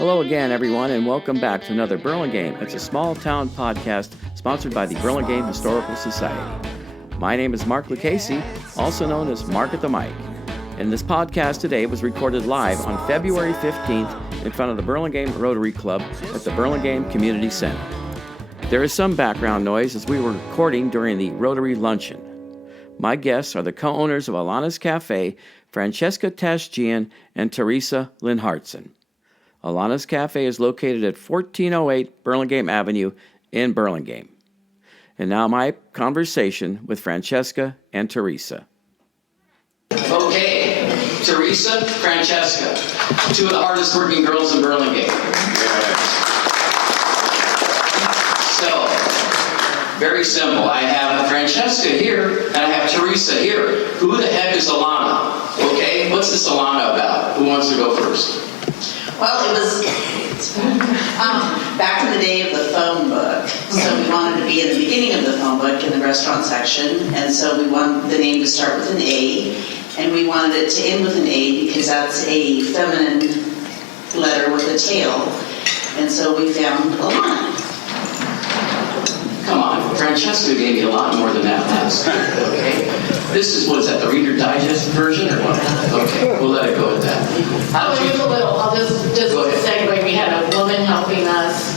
Hello again, everyone, and welcome back to another Burlingame. It's a small town podcast sponsored by the Burlingame Historical Society. My name is Mark Lucchese, also known as Mark at the Mic. And this podcast today was recorded live on February 15th in front of the Burlingame Rotary Club at the Burlingame Community Center. There is some background noise as we were recording during the Rotary Luncheon. My guests are the co-owners of Alana's Cafe, Francesca Tashjian and Teresa Lindhartsen. Alana's Cafe is located at 1408 Burlingame Avenue in Burlingame. And now my conversation with Francesca and Teresa. Okay, Teresa, Francesca, two of the hardest working girls in Burlingame. So, very simple. I have Francesca here, and I have Teresa here. Who the heck is Alana? Okay, what's this Alana about? Who wants to go first? Well, it was back in the day of the phone book. So we wanted to be in the beginning of the phone book in the restaurant section. And so we wanted the name to start with an A. And we wanted it to end with an A because that's a feminine letter with a tail. And so we found Alana. Come on, Francesca gave me a lot more than that last week, okay? This is, what's that, the Reader Digest version or what? Okay, we'll let it go at that. I'll just segue. We had a woman helping us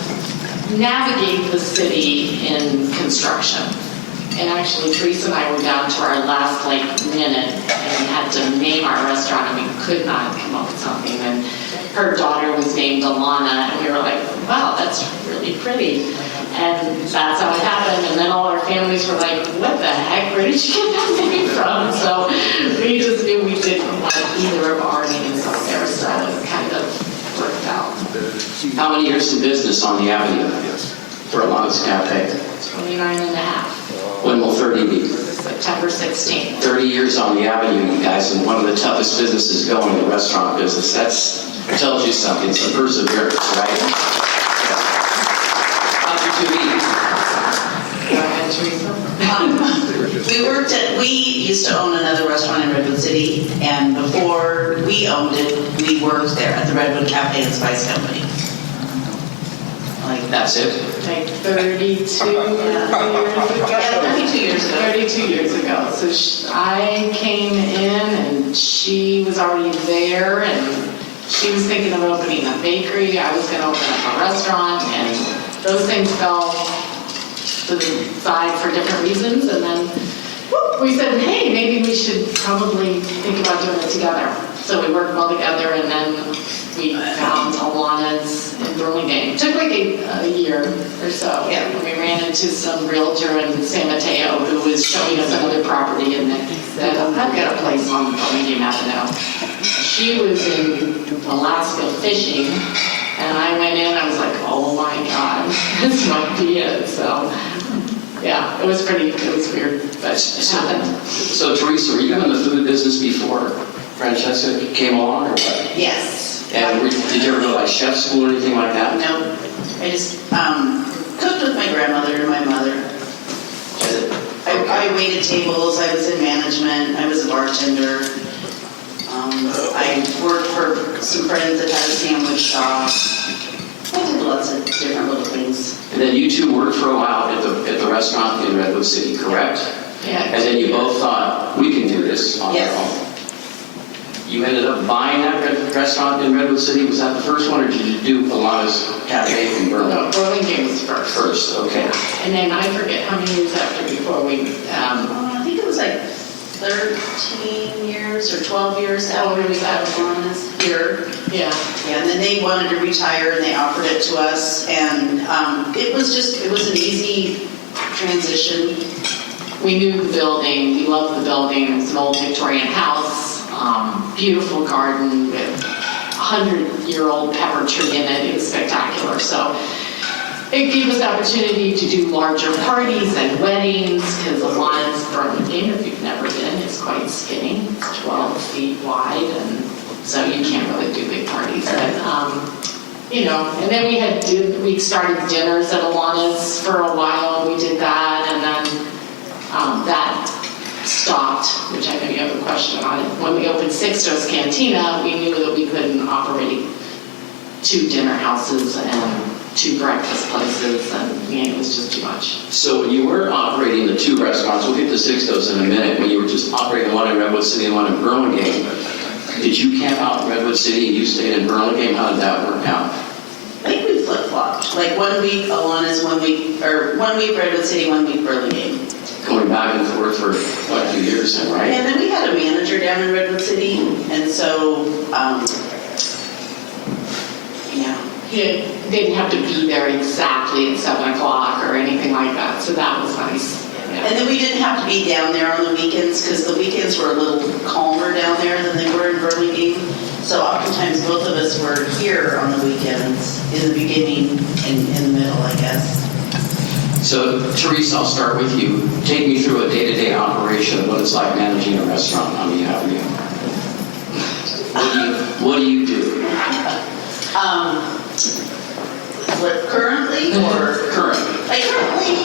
navigate the city in construction. And actually, Teresa and I were down to our last minute and had to name our restaurant, and we could not come up with something. And her daughter was named Alana, and we were like, wow, that's really pretty. And that's how it happened. And then all our families were like, what the heck? Where did you get that name from? So we just knew we didn't want either of our names up there. So it kind of worked out. How many years in business on the Avenue for Alana's Cafe? 29 and a half. When will 30 be? September 16th. 30 years on the Avenue, you guys, and one of the toughest businesses going, the restaurant business. That tells you something, some perseverance, right? We used to own another restaurant in Redwood City, and before we owned it, we worked there at the Redwood Cafe and Spice Company. That's it? Like 32 years ago. Yeah, 32 years ago. 32 years ago. So I came in, and she was already there, and she was thinking of opening a bakery. I was going to open up a restaurant, and those things fell to the side for different reasons, and then we said, hey, maybe we should probably think about doing it together. So we worked well together, and then we found Alana's in Burlingame. It took like a year or so. Yeah. And we ran into some realtor in San Mateo who was showing us another property, and then he said, I've got a place on Burlingame Avenue. She was in Alaska fishing, and I went in, I was like, oh my God, this might be it. So, yeah, it was weird, but it happened. So, Teresa, were you in the food business before Francesca came along, or what? Yes. And did you ever go to chef school or anything like that? No. I just cooked with my grandmother and my mother. I waited tables, I was in management, I was a bartender. I worked for some friends that had a sandwich shop. I did lots of different little things. And then you two worked for a while at the restaurant in Redwood City, correct? Yeah. And then you both thought, we can do this on our own. You ended up buying that restaurant in Redwood City. Was that the first one, or did you do Alana's Cafe in Burlingame? No, Burlingame was first. First, okay. And then I forget how many years after before we... I think it was like 13 years or 12 years after we got Alana's here. Yeah. Yeah, and then they wanted to retire, and they offered it to us, and it was an easy transition. We knew the building. We loved the building. It was an old Victorian house. Beautiful garden with 100-year-old pepper tree in it. It was spectacular. So it gave us the opportunity to do larger parties and weddings, because Alana's Burlingame, if you've never been, is quite skinny. It's 12 feet wide, and so you can't really do big parties. But, and then we started dinners at Alana's for a while. We did that, and then that stopped, which I know you have a question on it. When we opened Sixto's Cantina, we knew that we couldn't operate 2 dinner houses and 2 breakfast places, and it was just too much. So when you were operating the 2 restaurants, we'll get to Sixtos in a minute, when you were just operating one in Redwood City and one in Burlingame, did you camp out in Redwood City and you stayed in Burlingame? How did that work out? I think we flip-flopped. Like 1 week Alana's, 1 week Redwood City, 1 week Burlingame. Going back and forth for quite a few years then, right? And then we had a manager down in Redwood City, and so, yeah. They didn't have to be there exactly at 7 o'clock or anything like that, so that was nice. Yeah. And then we didn't have to be down there on the weekends, because the weekends were a little calmer down there than they were in Burlingame. So oftentimes both of us were here on the weekends, in the beginning and in the middle, I guess. So, Teresa, I'll start with you. Take me through a day-to-day operation of what it's like managing a restaurant on the Avenue. What do you do? What, currently or? Currently. Like currently,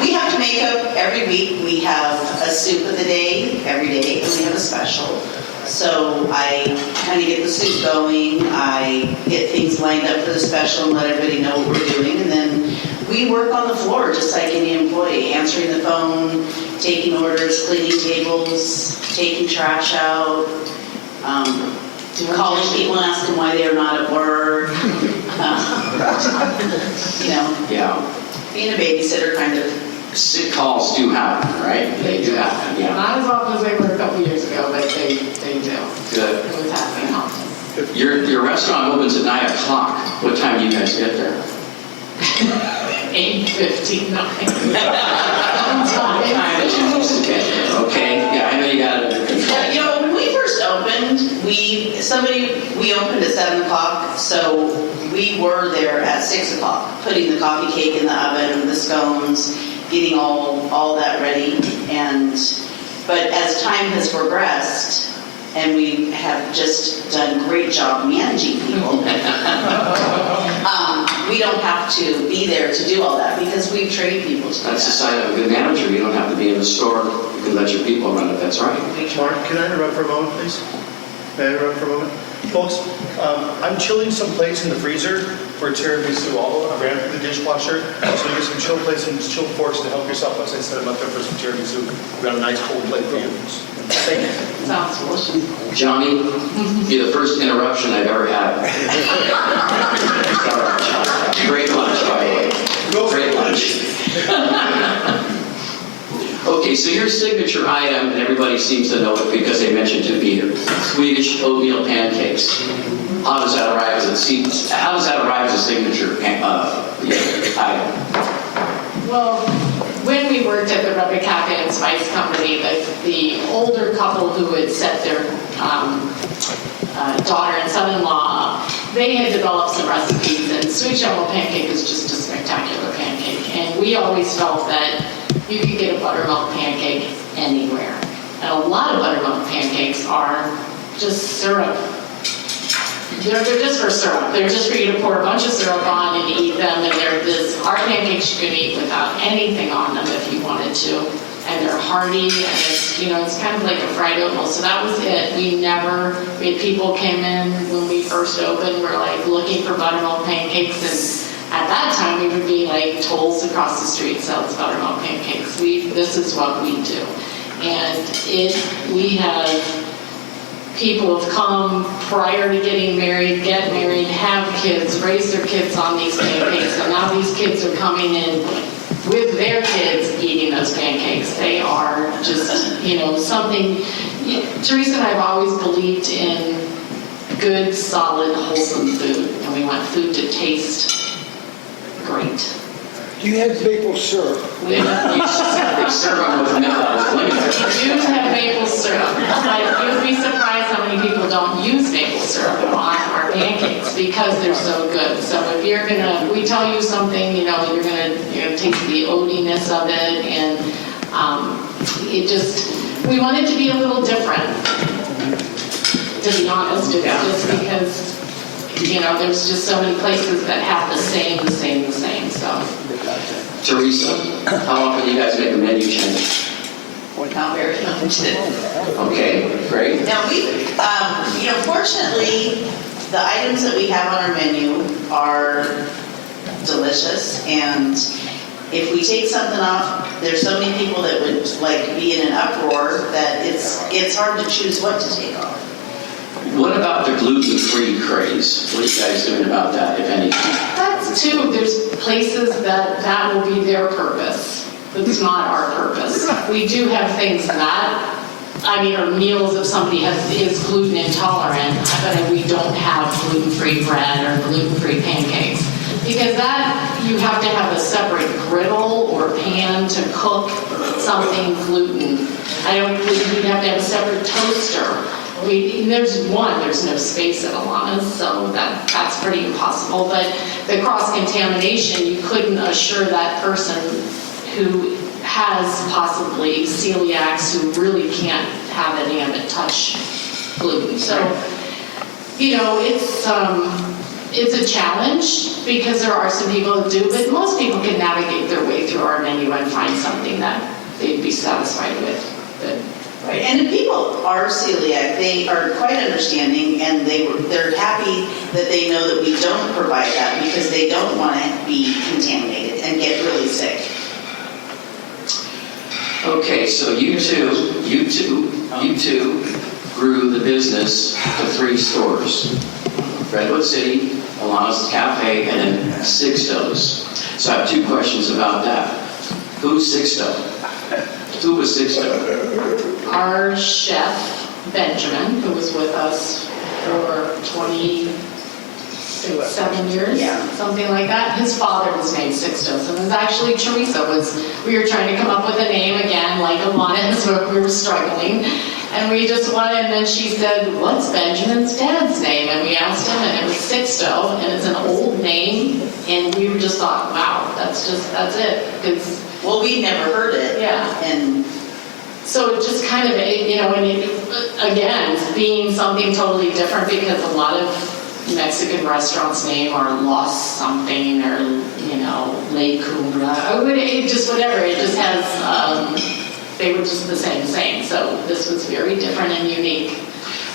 we have to make up every week. We have a soup of the day every day, and we have a special. So I kind of get the soup going. I get things lined up for the special and let everybody know what we're doing, and then we work on the floor just like any employee, answering the phone, taking orders, cleaning tables, taking trash out, calling people and asking why they are not at work. Yeah. Being a babysitter, kind of. Sick calls do happen, right? They do happen, yeah. Not as often as they were a couple years ago, but they do. Good. It was happening often. Your restaurant opens at 9 o'clock. What time do you guys get there? 8:59. What time is you used to get there? Okay, yeah, I know you got it under control. When we first opened, we opened at 7 o'clock, so we were there at 6 o'clock, putting the coffee cake in the oven, the scones, getting all that ready. But as time has progressed, and we have just done a great job managing people, we don't have to be there to do all that because we've trained people to do That's the that. sign of a good manager. You don't have to be in the store. You can let your people run it. That's right. Mark, can I interrupt for a moment, please? May I interrupt for a moment? Folks, I'm chilling some plates in the freezer for tiramisu. I ran through the dishwasher, so you get some chilled plates and chilled forks to help yourself as I set them up there for some tiramisu. We got a nice cold plate for you. Thank you. Sounds delicious. Johnny, you're the first interruption I've ever had. Great lunch, by the way. Great lunch. Okay, so your signature item, and everybody seems to know it because they mentioned it to me, Swedish oatmeal pancakes. How does that arrive as a signature item? Well, when we worked at the Rubber Cafe and Spice Company, the older couple who had set their daughter and son-in-law up, they had developed some recipes, and Swedish oatmeal pancake is just a spectacular pancake. And we always felt that you could get a buttermilk pancake anywhere. And a lot of buttermilk pancakes are just syrup. They're just for syrup. They're just for you to pour a bunch of syrup on and eat them. And our pancakes you can eat without anything on them if you wanted to. And they're hearty, and it's kind of like a fried oatmeal. So that was it. We had people came in when we first opened, were like looking for buttermilk pancakes, and at that time we would be like Tolls across the street sells buttermilk pancakes. This is what we do. And we have people have come prior to getting married, get married, have kids, raise their kids on these pancakes, and now these kids are coming in with their kids eating those pancakes. They are just, something. Teresa and I have always believed in good, solid, wholesome food, and we want food to taste great. Do you have maple syrup? We do have maple syrup, but you'd be surprised how many people don't use maple syrup on our pancakes because they're so good. So if we tell you something, you're gonna taste the oatiness of it, and we want it to be a little different. To be honest, it's just because there's just so many places that have the same. So. Teresa, how often do you guys make a menu change? Not very much. Okay, great. Now we, fortunately, the items that we have on our menu are delicious, and if we take something off, there's so many people that would like be in an uproar that it's hard to choose what to take off. What about the gluten-free craze? What are you guys doing about that, if anything? That's too, there's places that will be their purpose. It's not our purpose. We do have things or meals if somebody is gluten intolerant, but we don't have gluten-free bread or gluten-free pancakes. Because that, you have to have a separate griddle or pan to cook something gluten. I don't believe you'd have to have a separate toaster. There's no space at Alana's, so that's pretty impossible. But the cross-contamination, you couldn't assure that person who has possibly celiacs who really can't have any of it touch gluten. So, it's a challenge because there are some people that do, but most people can navigate their way through our menu and find something that they'd be satisfied with. Right, and if people are celiac, they are quite understanding, and they're happy that they know that we don't provide that because they don't want to be contaminated and get really sick. Okay, so you two grew the business to 3 stores. Redwood City, Alana's Cafe, and then Sixto's. So I have 2 questions about that. Who's Sixto? Who was Sixto? Our chef, Benjamin, who was with us for 27 years, something like that. His father was named Sixtos, and it was actually Teresa. We were trying to come up with a name again, like Alana, so we were struggling. And we just wanted, and then she said, what's Benjamin's dad's name? And we asked him, and it was Sixto, and it's an old name, and we just thought, wow, that's it. Because, well, we never heard it. Yeah. And so it just kind of, again, being something totally different because a lot of Mexican restaurants' name are Los something or, Le Cumbra, or just whatever. It just has, they were just the same. So this was very different and unique.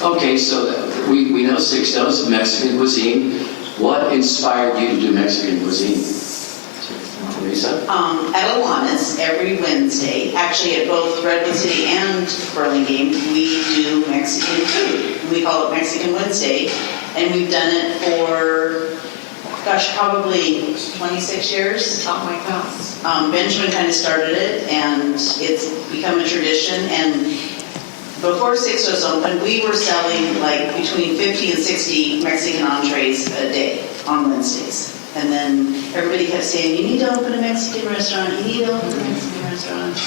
Okay, so we know Sixto's, Mexican cuisine. What inspired you to do Mexican cuisine? Teresa? At Alana's, every Wednesday, actually at both Redwood City and Burlingame, we do Mexican food. We call it Mexican Wednesday, and we've done it for, probably 26 years. Something like that. Benjamin kind of started it, and it's become a tradition. And before Sixto's opened, we were selling like between 50 and 60 Mexican entrees a day on Wednesdays. And then everybody kept saying, you need to open a Mexican restaurant, you need to open a Mexican restaurant.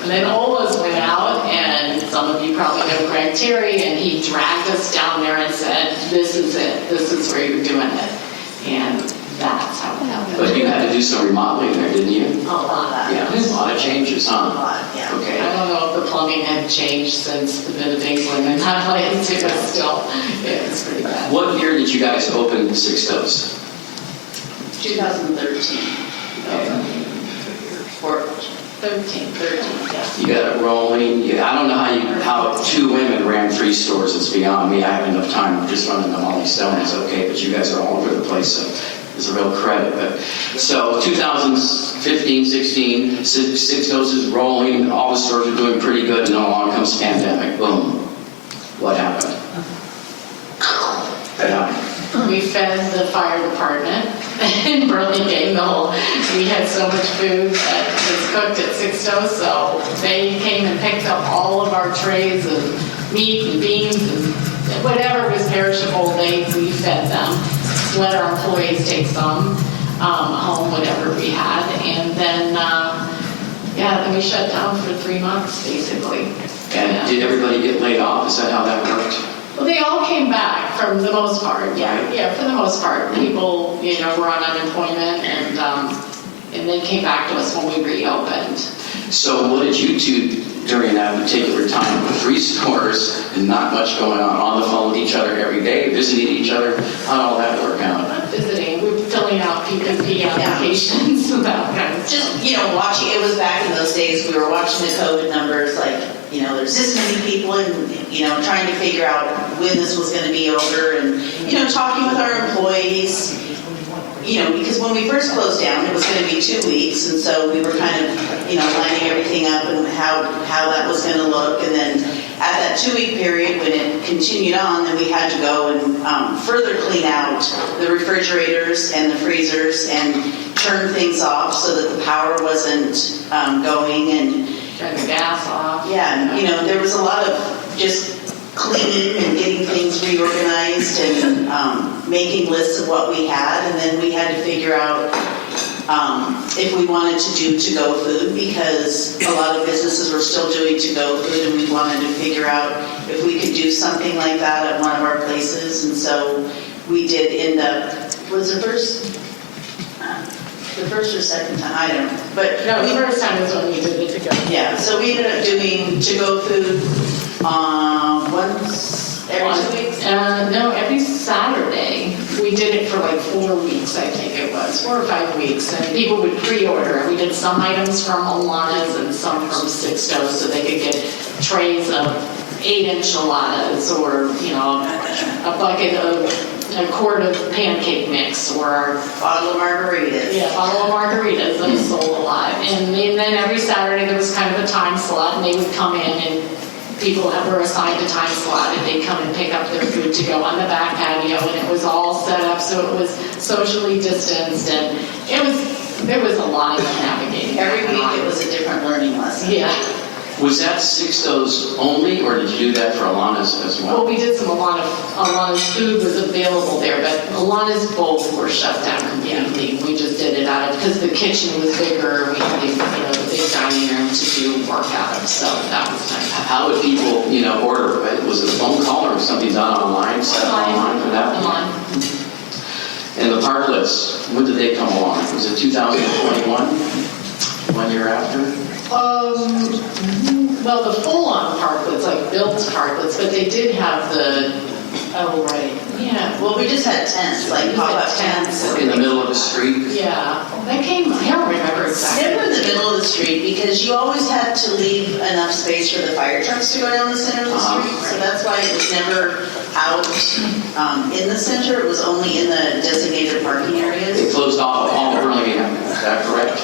And then Ola's went out, and some of you probably know Greg Terry, and he dragged us down there and said, this is it, this is where you're doing it. And that's how it happened. But you had to do some remodeling there, didn't you? A lot. Yeah, a lot of changes, huh? A lot, yeah. Okay. I don't know if the plumbing had changed since the bit of England and that place, but still, it was pretty bad. What year did you guys open Sixto's? 2013. Or 13, yeah. You got it rolling. I don't know how 2 women ran 3 stores. It's beyond me. I have enough time just running them all these down. It's okay, but you guys are all over the place, so it's a real credit. But so 2015, 16, Sixto's is rolling. All the stores are doing pretty good, and then along comes the pandemic. Boom. What happened? Yeah. We fed the fire department in Burlingame. We had so much food that was cooked at Sixto's, so they came and picked up all of our trays of meat and beans and whatever was perishable. We fed them. Let our employees take some home, whatever we had, and then then we shut down for 3 months basically. And did everybody get laid off? Is that how that worked? Well, they all came back for the most part. Yeah, for the most part. People, were on unemployment, and they came back to us when we reopened. So what did you do during that particular time with 3 stores and not much going on the phone with each other every day, visiting each other? How did all that work out? Not visiting. We were filling out PPP applications. That kind of Just, watching. It was back in those days. We were watching the COVID numbers, like there's this many people and, trying to figure out when this was going to be over and, talking with our employees, because when we first closed down, it was going to be 2 weeks. And so we were kind of, lining everything up and how that was going to look. And then at that 2-week period, when it continued on, then we had to go and further clean out the refrigerators and the freezers and turn things off so that the power wasn't going and Turn the gas off. yeah, and, there was a lot of just cleaning and getting things reorganized and making lists of what we had, and then we had to figure out if we wanted to do to-go food, because a lot of businesses were still doing to-go food, and we wanted to figure out if we could do something like that at one of our places. And so we did end up, was the first or second time, I don't know, but No, the first time was when we did it together. yeah, so we ended up doing to-go food once every 2 weeks. No, every Saturday. We did it for like 4 weeks, I think it was, 4 or 5 weeks. And people would pre-order. And we did some items from Alana's and some from Sixto's, so they could get trays of 8 enchiladas or, a bucket of a quart of pancake mix or Bottle of margaritas. a bottle of margaritas that was sold alive. And then every Saturday there was kind of a time slot, and they would come in and people were assigned a time slot, and they'd come and pick up their food to go on the back patio, and it was all set up so it was socially distanced, and there was a lot of navigating. Every week it was a different learning lesson. Yeah. Was that Sixto's only, or did you do that for Alana's as Well, well? we did Alana's food was available there, but Alana's both were shut down completely. We just did it out of, because the kitchen was bigger, we had the big dining room to do work out of, so that was nice. How would people, order? Was it a phone call or something done online, set up online for that? Online. And the parklets, when did they come along? Was it 2021? 1 year after? Well, the full-on parklets, like built parklets, but they did have Well, we just had tents, like pop-up tents. In the middle of the street? Yeah, that came, I don't remember exactly. Never in the middle of the street, because you always had to leave enough space for the fire trucks to go down the center of the street. So that's why it was never out in the center. It was only in the designated parking They areas. closed off all of Burlingame Avenue, is that correct?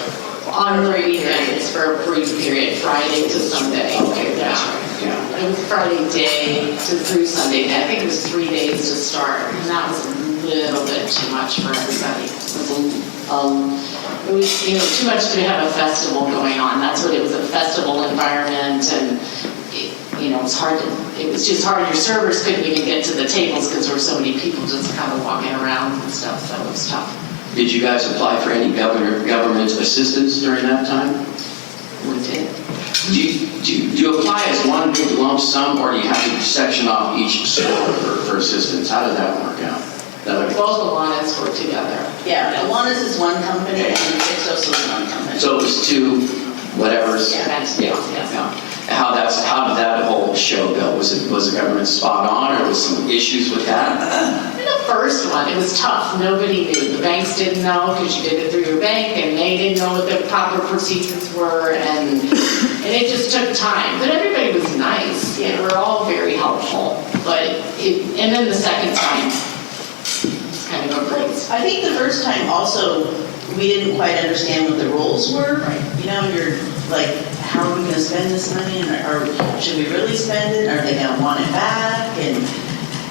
On the weekends for a brief period, Friday to Sunday. Okay, that's right, yeah. It was Friday day through Sunday day. I think it was 3 days to start, and that was a little bit too much for everybody. It was too much to have a festival going on. That's what it was, a festival environment, and it was just hard. Your servers couldn't even get to the tables because there were so many people just kind of walking around and stuff, so it was tough. Did you guys apply for any government assistance during that time? We did. Do you apply as one big lump sum, or do you have to section off each store for assistance? How did that work out? Both Alanas were together. Yeah, Alana's is one company and Sixto's is one company. So it was two, whatever's. Yeah. Yeah. How did that whole show go? Was the government spot on, or was some issues with that? In the first one, it was tough. Nobody knew. The banks didn't know because you did it through your bank, and they didn't know what the proper procedures were, and it just took time. But everybody was nice. They were all very helpful. And then the second time, it's kind of a breeze. I think the first time also, we didn't quite understand what the rules were. You're like, how are we going to spend this money? Or should we really spend it? Are they going to want it back? And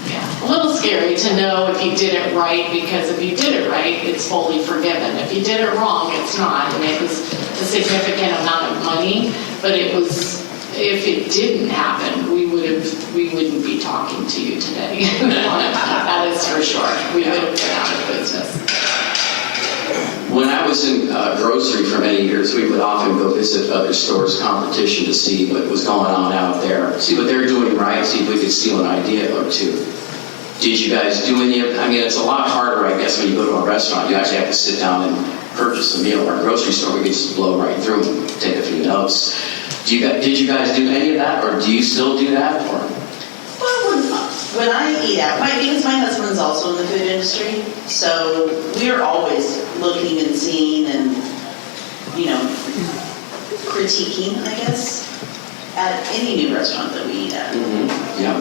Yeah, a little scary to know if you did it right, because if you did it right, it's fully forgiven. If you did it wrong, it's not. And it was a significant amount of money, but it was, if it didn't happen, we wouldn't be talking to you today. That is for sure. We would have been out of business. When I was in grocery for many years, we would often go visit other stores' competition to see what was going on out there, see what they're doing right, see if we could steal an idea or two. Did you guys do any of, it's a lot harder, I guess, when you go to a restaurant. You actually have to sit down and purchase a meal. Or a grocery store, we could just blow right through and take a few notes. Did you guys do any of that, or do you still do that? Or? well, when I eat out, because my husband's also in the food industry, so we're always looking and seeing and, critiquing, I guess. at any new restaurant that we eat at. Yeah.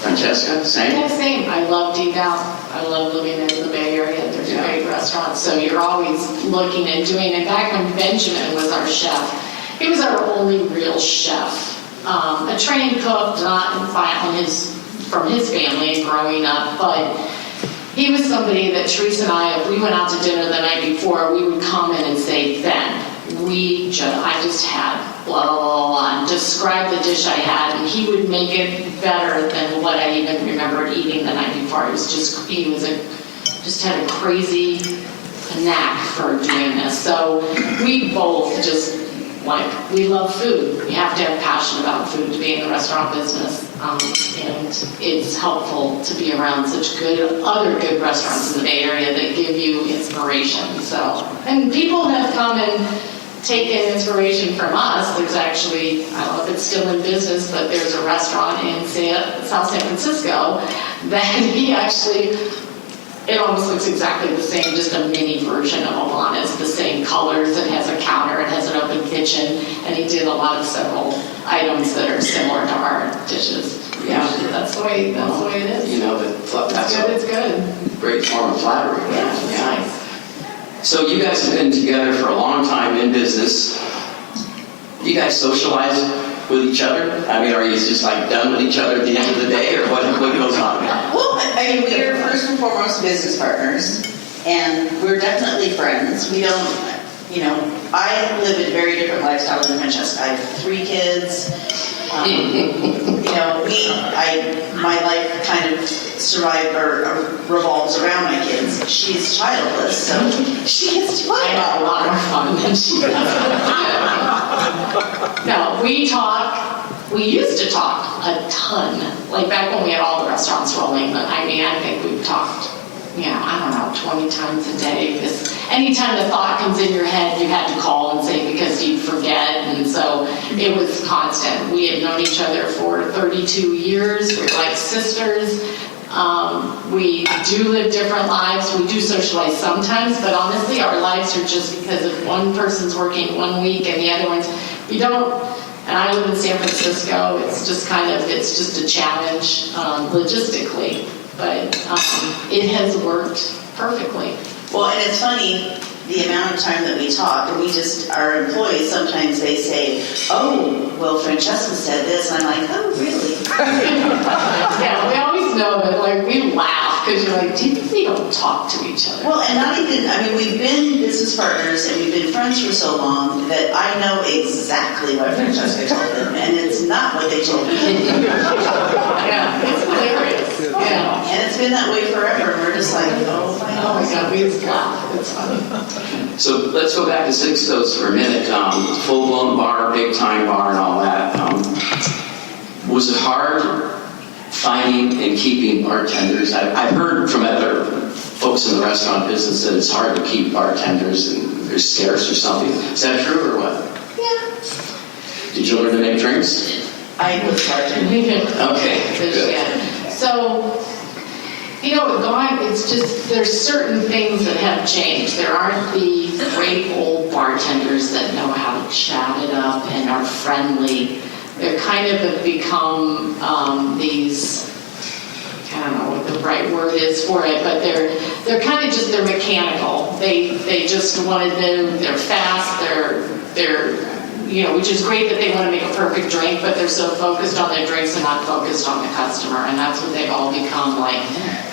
Francesca, same? Yeah, same. I love to eat out. I love living in the Bay Area. There's great restaurants, so you're always looking and doing it. Back when Benjamin was our chef, he was our only real chef. A trained cook, not from his family growing up, but he was somebody that Teresa and I, if we went out to dinner the night before, we would come in and say, Ben, I just had blah, blah, blah, blah, and describe the dish I had, and he would make it better than what I even remembered eating the night before. It was just, just had a crazy knack for doing this. So we both just, we love food. You have to have passion about food to be in the restaurant business. And it's helpful to be around such other good restaurants in the Bay Area that give you inspiration. And people have come and taken inspiration from us. There's actually, I don't know if it's still in business, but there's a restaurant in South San Francisco that he actually, it almost looks exactly the same, just a mini version of Alana. It's the same colors, it has a counter, it has an open kitchen, and he did several items that are similar to our dishes. Yeah, that's the way it is. You know, It's good. Great form of flattery. Yeah, it's nice. So you guys have been together for a long time in business. You guys socialize with each other? I mean, are you just like done with each other at the end of the day, or what goes on? Well, I mean, we are first and foremost business partners, and we're definitely friends. We don't, I live a very different lifestyle than Francesca. I have 3 kids. My life kind of survived or revolves around my kids. She's childless, so she gets to play. I have a lot of fun, and she does. No, we used to talk a ton, like back when we had all the restaurants rolling, but I think we've talked, 20 times a day. Because anytime the thought comes in your head, you had to call and say because you'd forget, and so it was constant. We had known each other for 32 years. We're like sisters. We do live different lives. We do socialize sometimes, but honestly, our lives are just because if one person's working one week and the other one's, we don't. And I live in San Francisco. It's just a challenge logistically, but it has worked perfectly. Well, and it's funny, the amount of time that we talk, and our employees, sometimes they say, oh, well, Francesca said this, and I'm like, oh, really? Yeah, we always know that, we laugh, because you're like, do you think we don't talk to each other? Well, and we've been business partners, and we've been friends for so long that I know exactly what Francesca told them, and it's not what they told me. Yeah, it's hilarious. Yeah. And it's been that way forever, and we're just like, oh my God, we just laugh. It's funny. So let's go back to Sixto's for a minute. Full-blown bar, big-time bar, and all that. Was it hard finding and keeping bartenders? I've heard from other folks in the restaurant business that it's hard to keep bartenders and they're scarce or something. Is that true or what? Yeah. Did you learn to make drinks? I was bartending. Okay, good. So, it's just, there's certain things that have changed. There aren't the great old bartenders that know how to chat it up and are friendly. They're kind of have become these, I don't know what the right word is for it, but they're kind of just, they're mechanical. They just want to know, they're fast, they're which is great that they want to make a perfect drink, but they're so focused on their drinks and not focused on the customer. And that's what they've all become,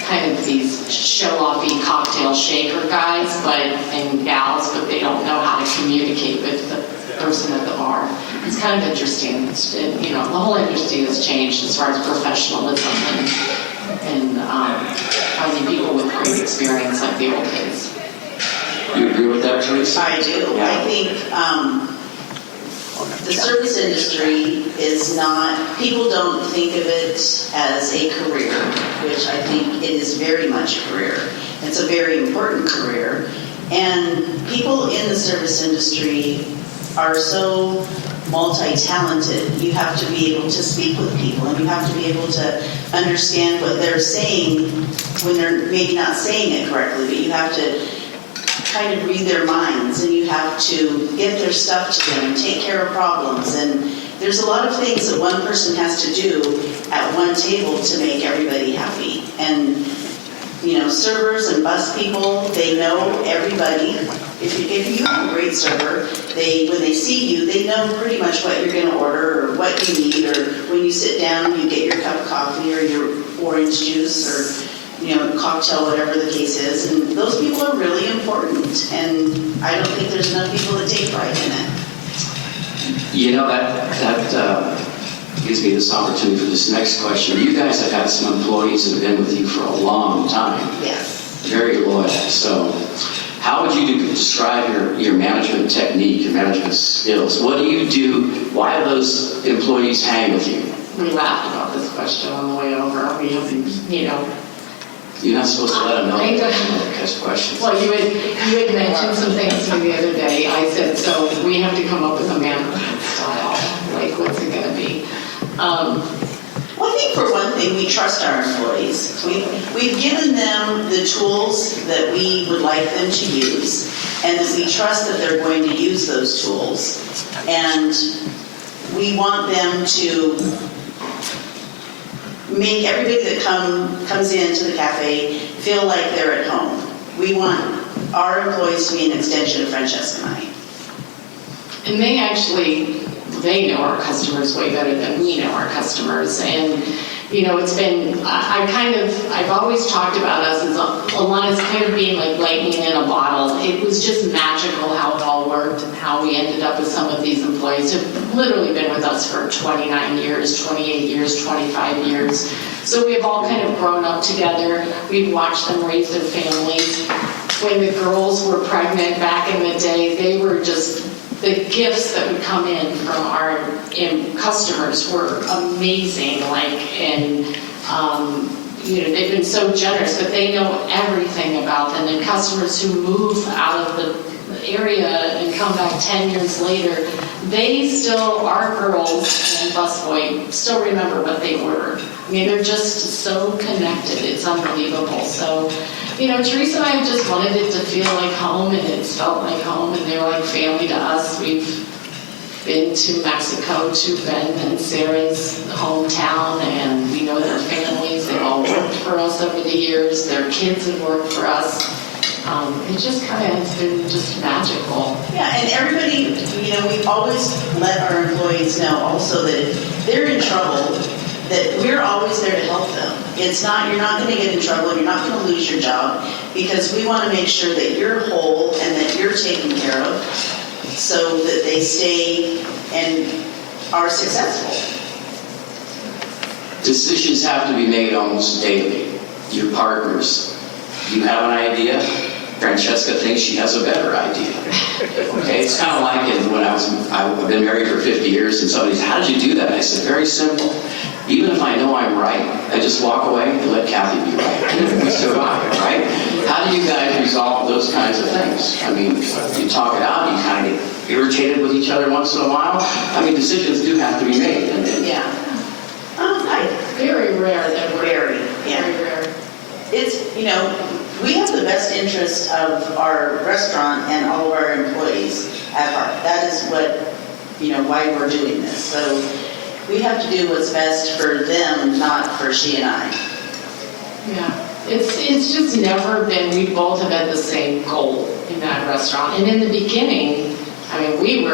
kind of these show-offy cocktail shaker guys and gals, but they don't know how to communicate with the person at the bar. It's kind of interesting. The whole industry has changed as far as professionalism and finding people with great experience like the old days. You agree with that, Teresa? I do. Yeah. I think the service industry is not, people don't think of it as a career, which I think it is very much a career. It's a very important career. And people in the service industry are so multi-talented. You have to be able to speak with people, and you have to be able to understand what they're saying when they're maybe not saying it correctly, but you have to kind of read their minds, and you have to get their stuff to them and take care of problems, and there's a lot of things that one person has to do at one table to make everybody happy. And, you know, servers and bus people, they know everybody. If you have a great server, when they see you, they know pretty much what you're going to order or what you need, or when you sit down, you get your cup of coffee or your orange juice or, you know, cocktail, whatever the case is. And those people are really important. And I don't think there's enough people that take pride in it. You know, that gives me this opportunity for this next question. You guys have had some employees that have been with you for a long time. Yes. Very loyal. So how would you describe your management technique, your management skills? What do you do? Why do those employees hang with you? We laughed about this question on the way over. We have, you know. You're not supposed to let them know I that know. ask questions. Well, you had mentioned some things to me the other day. I said, so we have to come up with a management style. Like, what's it going to be? Well, I think for one thing, we trust our employees. We've given them the tools that we would like them to use, and that we trust that they're going to use those tools. And we want them to make everybody that comes into the cafe feel like they're at home. We want our employees to be an extension of Francesca and I. And they know our customers way better than we know our customers. And, you know, it's been, I've always talked about us as Alana's kind of being like lightning in a bottle. It was just magical how it all worked and how we ended up with some of these employees who've literally been with us for 29 years, 28 years, 25 years. So we have all kind of grown up together. We've watched them raise their families. When the girls were pregnant back in the day, they were just, the gifts that would come in from our customers were amazing. You know, they've been so generous, but they know everything about them. And customers who move out of the area and come back 10 years later, they still, our girls and busboy, still remember what they ordered. I mean, they're just so connected. It's unbelievable. So, you know, Teresa and I just wanted it to feel like home, and it's felt like home, and they were like family to us. We've been to Mexico, to Ben and Sarah's hometown, and we know their families. They've all worked for us over the years. Their kids have worked for us. It just kind of has been just magical. Yeah, and everybody, you know, we always let our employees know also that if they're in trouble, that we're always there to help them. It's not, you're not going to get in trouble, you're not going to lose your job, because we want to make sure that you're whole and that you're taken care of so that they stay and are successful. Decisions have to be made almost daily. Your partners, you have an idea, Francesca thinks she has a better idea. Okay, it's kind of like when I've been married for 50 years, and somebody says, how did you do that? I said, very simple. Even if I know I'm right, I just walk away and let Kathy be right. And we survive, right? How do you guys resolve those kinds of things? I mean, you talk it out, you kind of get irritated with each other once in a while. I mean, decisions do have to be made. Yeah. Very rare that we're Very, yeah. very rare. It's, you know, we have the best interest of our restaurant and all of our employees at heart. That is what, you know, why we're doing this. So we have to do what's best for them, not for she and I. Yeah, it's just never been, we both have had the same goal in that restaurant. And in the beginning, I mean,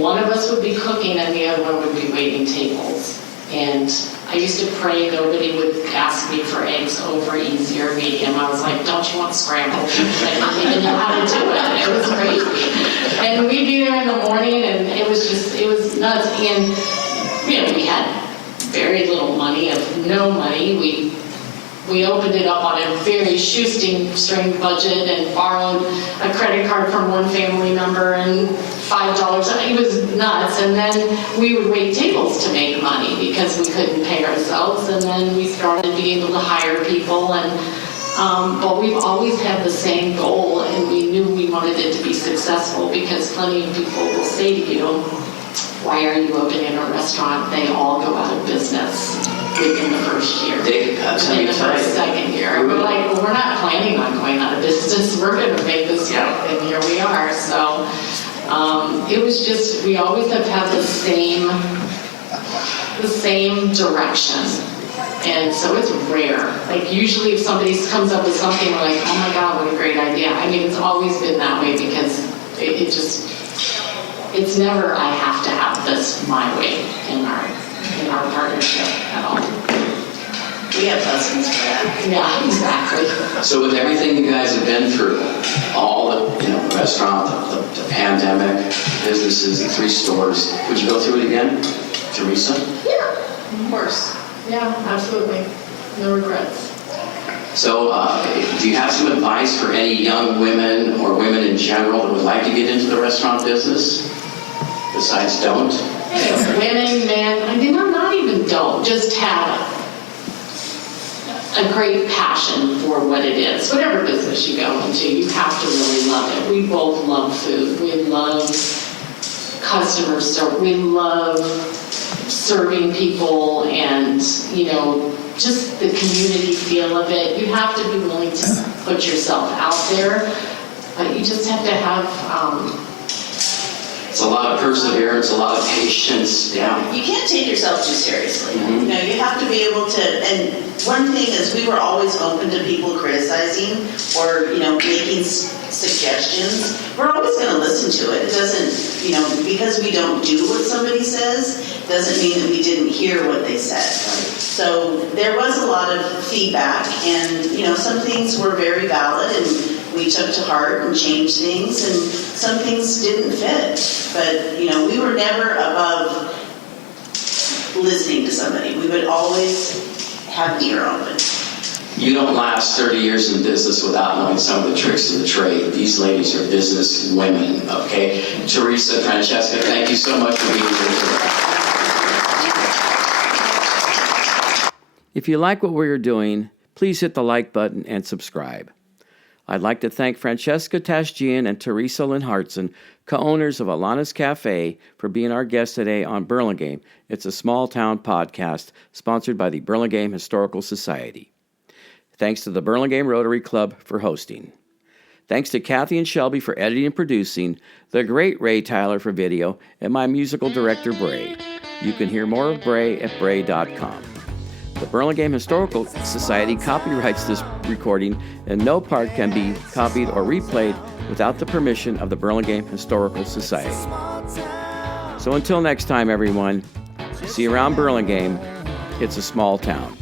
one of us would be cooking and the other one would be waiting tables. And I used to pray nobody would ask me for eggs over easy or medium. I was like, don't you want scrambled? I didn't even know how to do it. It was crazy. And we'd be there in the morning, and it was nuts. And, you know, we had very little money, no money. We opened it up on a very shoestring budget and borrowed a credit card from one family member and $5. It was nuts. And then we would wait tables to make money because we couldn't pay ourselves. And then we started being able to hire people. But we've always had the same goal, and we knew we wanted it to be successful, because plenty of people will say to you, why are you opening a restaurant? They all go out of business within the first year. Within the first, second year. And we're like, well, we're not planning on going out of business. We're going to make this work, and here we are. So It was just, we always have had the same direction. And so it's rare. Like usually if somebody comes up with something, we're like, oh my God, what a great idea. I mean, it's always been that way because it's never, I have to have this my way in our partnership at all. We have husbands for that. Yeah, exactly. So with everything you guys have been through, all the, restaurant, the pandemic, businesses, the 3 stores, would you go through it again, Teresa? Yeah, of course. Yeah, absolutely. No regrets. So do you have some advice for any young women or women in general that would like to get into the restaurant business? Besides don't? Women, men, I mean, not even don't, just have a great passion for what it is. Whatever business you go into, you have to really love it. We both love food. We love customer service. We love serving people and, just the community feel of it. You have to be willing to put yourself out there, but you just have to have... It's a lot of perseverance, a lot of patience. Yeah. You can't take yourself too seriously. Mm-hmm. You have to be able to, and one thing is we were always open to people criticizing or, making suggestions. We're always going to listen to it. It doesn't, because we don't do what somebody says, doesn't mean that we didn't hear what they said. So there was a lot of feedback and, some things were very valid and we took to heart and changed things, and some things didn't fit. But, we were never above listening to somebody. We would always have the ear open. You don't last 30 years in business without knowing some of the tricks of the trade. These ladies are business women, okay? Teresa, Francesca, thank you so much for being here today. If you like what we're doing, please hit the like button and subscribe. I'd like to thank Francesca, Tashjian, and Teresa Lindhartsen, co-owners of Alana's Cafe, for being our guest today on Burlingame. It's a small town podcast sponsored by the Burlingame Historical Society. Thanks to the Burlingame Rotary Club for hosting. Thanks to Kathy and Shelby for editing and producing, the great Ray Tyler for video, and my musical director, Bray. You can hear more of Bray at bray.com. The Burlingame Historical Society copyrights this recording, and no part can be copied or replayed without the permission of the Burlingame Historical Society. So until next time, everyone, see you around Burlingame. It's a small town.